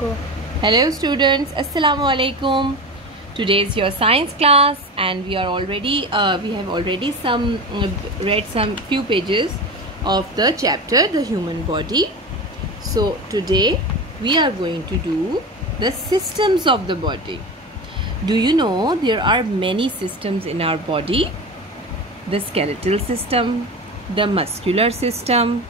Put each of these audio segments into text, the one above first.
Hello students, Assalamu alaikum. Today is your science class and we have already read some few pages of the chapter the human body. So today we are going to do the systems of the body. Do you know there are many systems in our body? The skeletal system, the muscular system,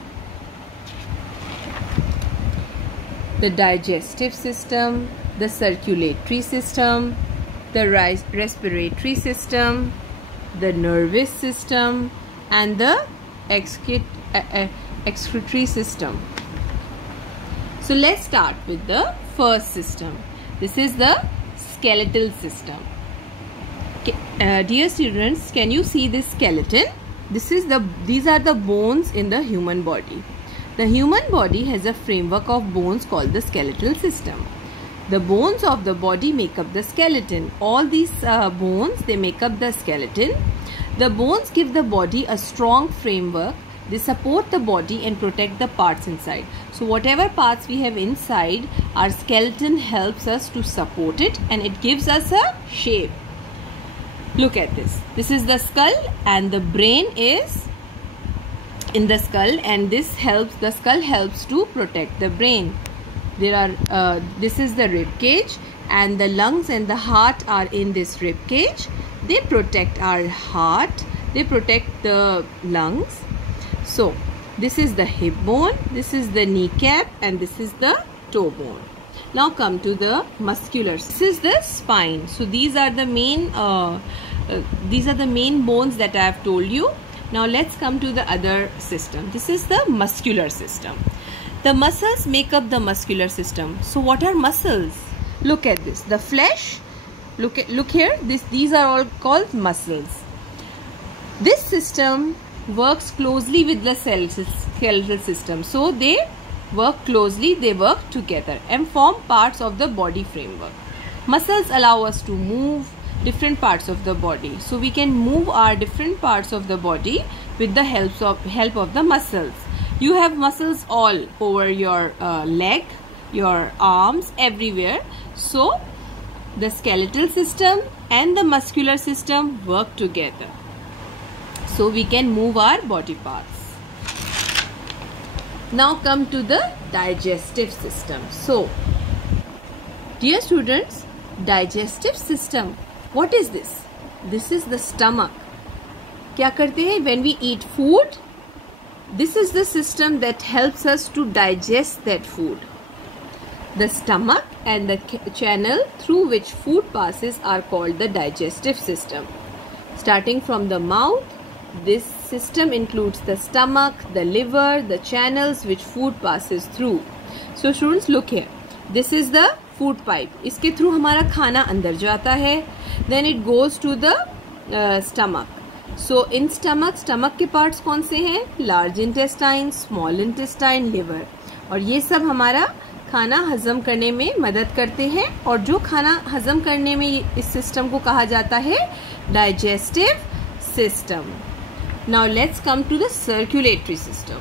the digestive system, the circulatory system, the respiratory system, the nervous system, and the excretory system. So let's start with the first system. This is the skeletal system. Dear students, can you see this skeleton? These are the bones in the human body. The human body has a framework of bones called the skeletal system. The bones of the body make up the skeleton. All these bones, they make up the skeleton. The bones give the body a strong framework. They support the body and protect the parts inside. So whatever parts we have inside, our skeleton helps us to support it and it gives us a shape. Look at this. This is the skull and the brain is in the skull, and the skull helps to protect the brain. This is the rib cage, and the lungs and the heart are in this rib cage. They protect our heart, they protect the lungs. So this is the hip bone, this is the kneecap, and this is the toe bone. Now come to the muscular. This is the spine. So these are the main bones that I have told you. Now let's come to the other system. This is the muscular system. The muscles make up the muscular system. So what are muscles? Look at this. The flesh. Look here. These are all called muscles. This system works closely with the skeletal system. So they work closely. They work together and form parts of the body framework. Muscles allow us to move different parts of the body. So we can move our different parts of the body with the help of the muscles. You have muscles all over your leg, your arms, everywhere. So the skeletal system and the muscular system work together. So we can move our body parts. Now come to the digestive system. So dear students, digestive system, what is this? This is the stomach. क्या करते हैं? When we eat food, this is the system that helps us to digest that food. The stomach and the channel through which food passes are called the digestive system. Starting from the mouth, this system includes the stomach, the liver, the channels which food passes through. So students, look here. This is the food pipe. इसके through हमारा खाना अंदर जाता है. Then it goes to the stomach. So in stomach के parts कौन से हैं? Large intestine, small intestine, liver. और ये सब हमारा खाना हजम करने में मदद करते हैं. और जो खाना हजम करने में इस सिस्टम को कहा जाता है digestive system. Now let's come to the circulatory system.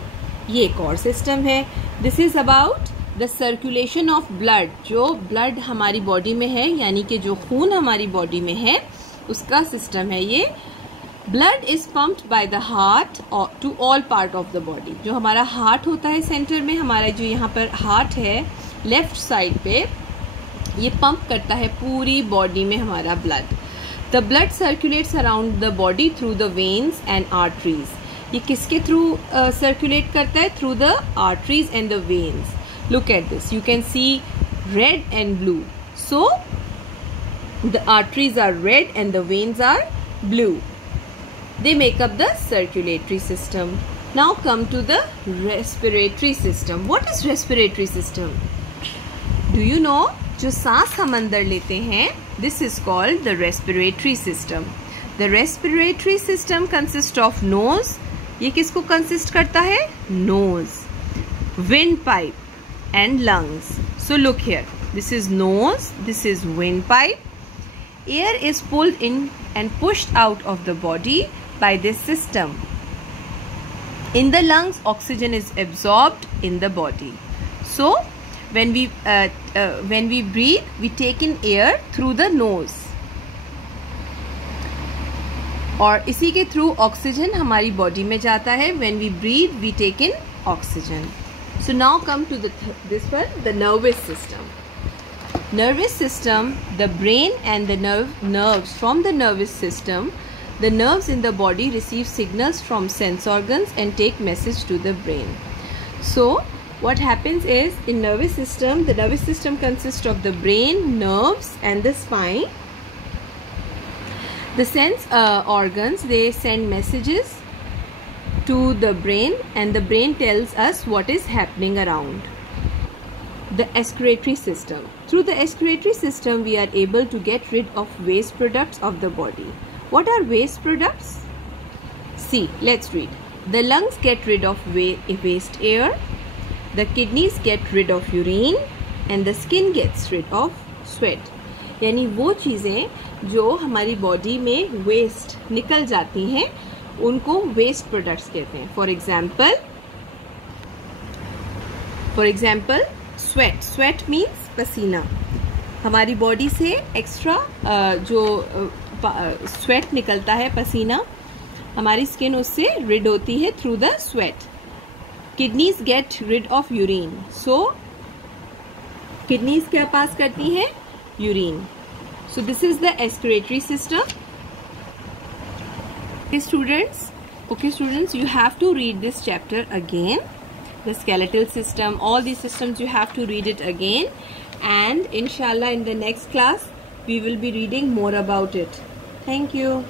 ये एक और सिस्टम है. This is about the circulation of blood. जो blood हमारी बॉडी में है, यानी कि जो खून हमारी बॉडी में है, उसका सिस्टम है ये. Blood is pumped by the heart to all part of the body. जो हमारा हार्ट होता है सेंटर में, हमारा जो यहाँ पर हार्ट है लेफ्ट साइड पे, ये पंप करता है पूरी बॉडी में हमारा blood. The blood circulates around the body through the veins and arteries. ये किसके थ्रू सर्कुलेट करता है? Through the arteries and the veins. Look at this. You can see red and blue. So the arteries are red and the veins are blue. They make up the circulatory system. Now come to the respiratory system. What is respiratory system? Do you know? जो सांस हम अंदर लेते हैं, this is called the respiratory system. The respiratory system consists of nose. ये किसको consist करता है? Nose, windpipe and lungs. So look here. This is nose. This is windpipe. Air is pulled in and pushed out of the body by this system. In the lungs, oxygen is absorbed in the body. So when we breathe, we take in air through the nose. और इसी के through oxygen हमारी body में जाता है. When we breathe, we take in oxygen. So now come to this one, the nervous system. Nervous system, the brain and the nerves from the nervous system. The nerves in the body receive signals from sense organs and take message to the brain. So what happens is, in nervous system, the nervous system consists of the brain, nerves and the spine. The sense organs, they send messages to the brain, and the brain tells us what is happening around. The excretory system. Through the excretory system, we are able to get rid of waste products of the body. What are waste products? See, let's read. The lungs get rid of waste air. The kidneys get rid of urine. And the skin gets rid of sweat. यानी वो चीज़ें जो हमारी body में waste निकल जाती हैं, उनको वेस्ट प्रोडक्ट्स कहते हैं. फॉर एग्जाम्पल स्वेट मीन्स पसीना. हमारी बॉडी से एक्स्ट्रा जो स्वेट निकलता है, पसीना, हमारी स्किन उससे रिड होती है through the sweat. Kidneys get rid of urine. So kidneys क्या पास करती हैं? Urine. So this is the excretory system. Okay students, you have to read this chapter again. The skeletal system, all these systems, you have to read it again. And inshallah in the next class, we will be reading more about it. Thank you.